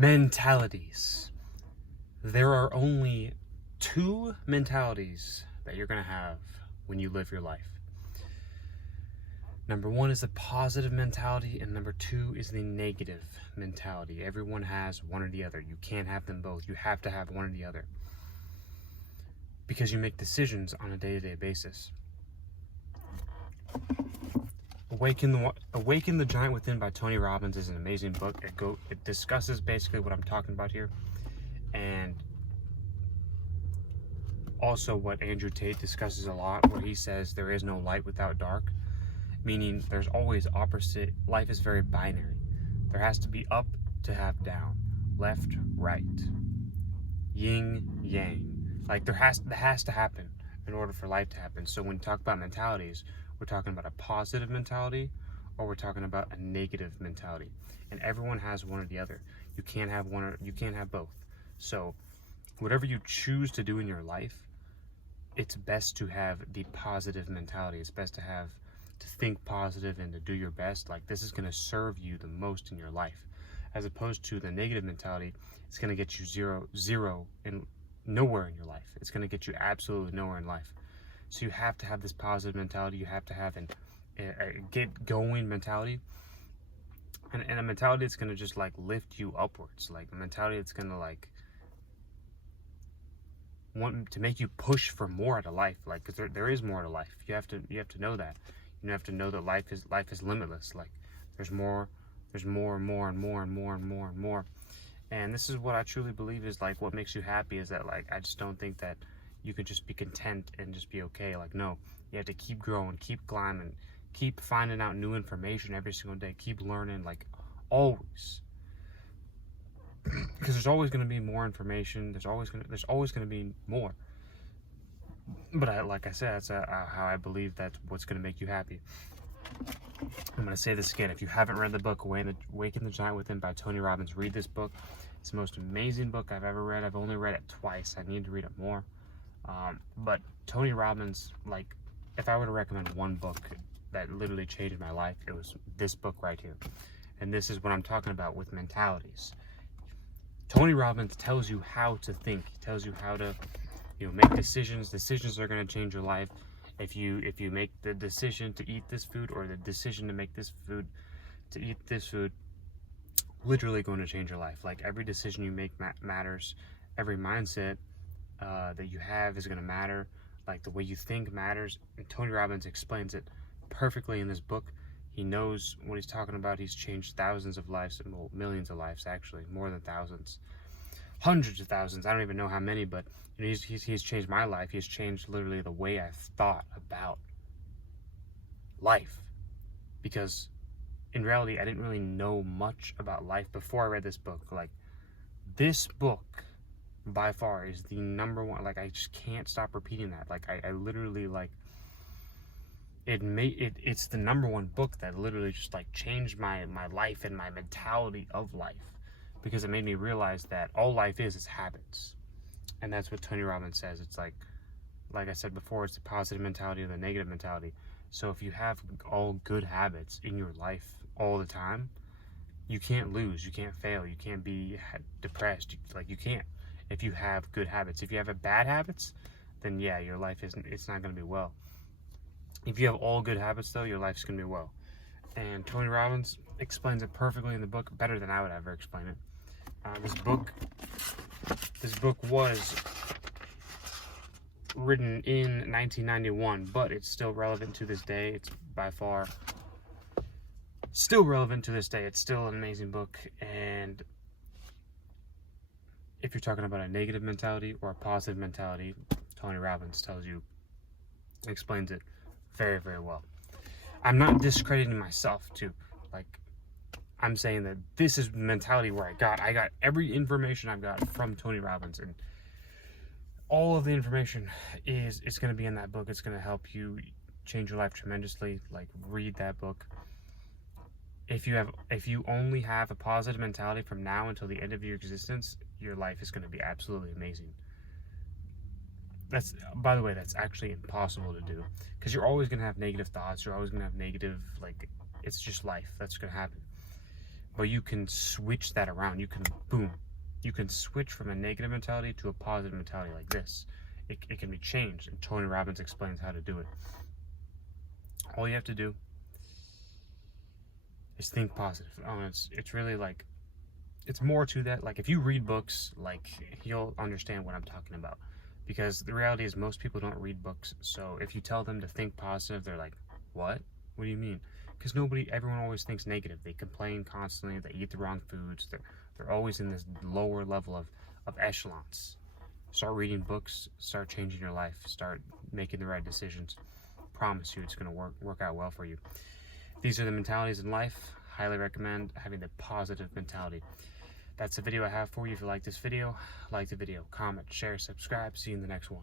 Mentalities. There are only two mentalities that you're going to have when you live your life. Number one is the positive mentality, and number two is the negative mentality. Everyone has one or the other. You can't have them both. You have to have one or the other, because you make decisions on a day-to-day basis. Awaken the Giant Within by Tony Robbins is an amazing book. It discusses basically what I'm talking about here, and also what Andrew Tate discusses a lot, where he says there is no light without dark, meaning there's always opposite. Life is very binary. There has to be up to have down, left, right, yin, yang. Like that has to happen in order for life to happen. So when we talk about mentalities, we're talking about a positive mentality, or we're talking about a negative mentality. And everyone has one or the other. You can't have one, or you can't have both. So whatever you choose to do in your life, it's best to have the positive mentality. It's best to think positive and to do your best. Like, this is going to serve you the most in your life, as opposed to the negative mentality. It's going to get you zero and nowhere in your life. It's going to get you absolutely nowhere in life. So you have to have this positive mentality. You have to have a get going mentality, and a mentality that's going to just like lift you upwards. Like a mentality that's going to like want to make you push for more out of life. Like, because there is more to life. You have to know that. You have to know that life is limitless. Like, there's more and more and more and more and more and more. And this is what I truly believe is like what makes you happy, is that like I just don't think that you can just be content and just be okay. Like, no, you have to keep growing, keep climbing, keep finding out new information every single day, keep learning, like always. Because there's always going to be more information. There's always going to be more. But like I said, that's how I believe that's what's going to make you happy. I'm going to say this again. If you haven't read the book Awaken the Giant Within by Tony Robbins, read this book. It's the most amazing book I've ever read. I've only read it twice. I need to read it more. But Tony Robbins, like, if I were to recommend one book that literally changed my life, it was this book right here. And this is what I'm talking about with mentalities. Tony Robbins tells you how to think. He tells you how to, make decisions. Decisions are going to change your life. If you make the decision to eat this food, or the decision to make this food, to eat this food, literally going to change your life. Like, every decision you make matters. Every mindset that you have is going to matter. Like, the way you think matters. And Tony Robbins explains it perfectly in this book. He knows what he's talking about. He's changed thousands of lives, well, millions of lives actually, more than thousands, hundreds of thousands. I don't even know how many, but he's changed my life. He's changed literally the way I thought about life, because in reality I didn't really know much about life before I read this book. Like, this book by far is the number one. Like, I just can't stop repeating that. Like, I literally, like, it's the number one book that literally just like changed my life and my mentality of life, because it made me realize that all life is habits. And that's what Tony Robbins says. It's like I said before, it's the positive mentality or the negative mentality. So if you have all good habits in your life all the time, you can't lose, you can't fail, you can't be depressed. Like, you can't. If you have good habits. If you have bad habits, then yeah, your life it's not going to be well. If you have all good habits, though, your life's going to be well. And Tony Robbins explains it perfectly in the book, better than I would ever explain it. This book was written in 1991, but it's still relevant to this day. It's by far still relevant to this day. It's still an amazing book. And if you're talking about a negative mentality or a positive mentality, Tony Robbins explains it very, very well. I'm not discrediting myself too. Like, I'm saying that this is the mentality where I got every information I've got from Tony Robbins, and all of the information is going to be in that book. It's going to help you change your life tremendously. Like, read that book. If you only have a positive mentality from now until the end of your existence, your life is going to be absolutely amazing. By the way, that's actually impossible to do, because you're always going to have negative thoughts. You're always going to have negative, like, it's just life. That's going to happen. But you can switch that around. You can, boom, you can switch from a negative mentality to a positive mentality like this. It can be changed, and Tony Robbins explains how to do it. All you have to do is think positive. It's really like, it's more to that. Like, if you read books, like, you'll understand what I'm talking about. Because the reality is most people don't read books. So if you tell them to think positive, they're like, what? What do you mean? Because everyone always thinks negative. They complain constantly. They eat the wrong foods. They're always in this lower level of echelons. Start reading books. Start changing your life. Start making the right decisions. Promise you it's going to work out well for you. These are the mentalities in life. Highly recommend having the positive mentality. That's the video I have for you. If you like this video, like the video, comment, share, subscribe. See you in the next one.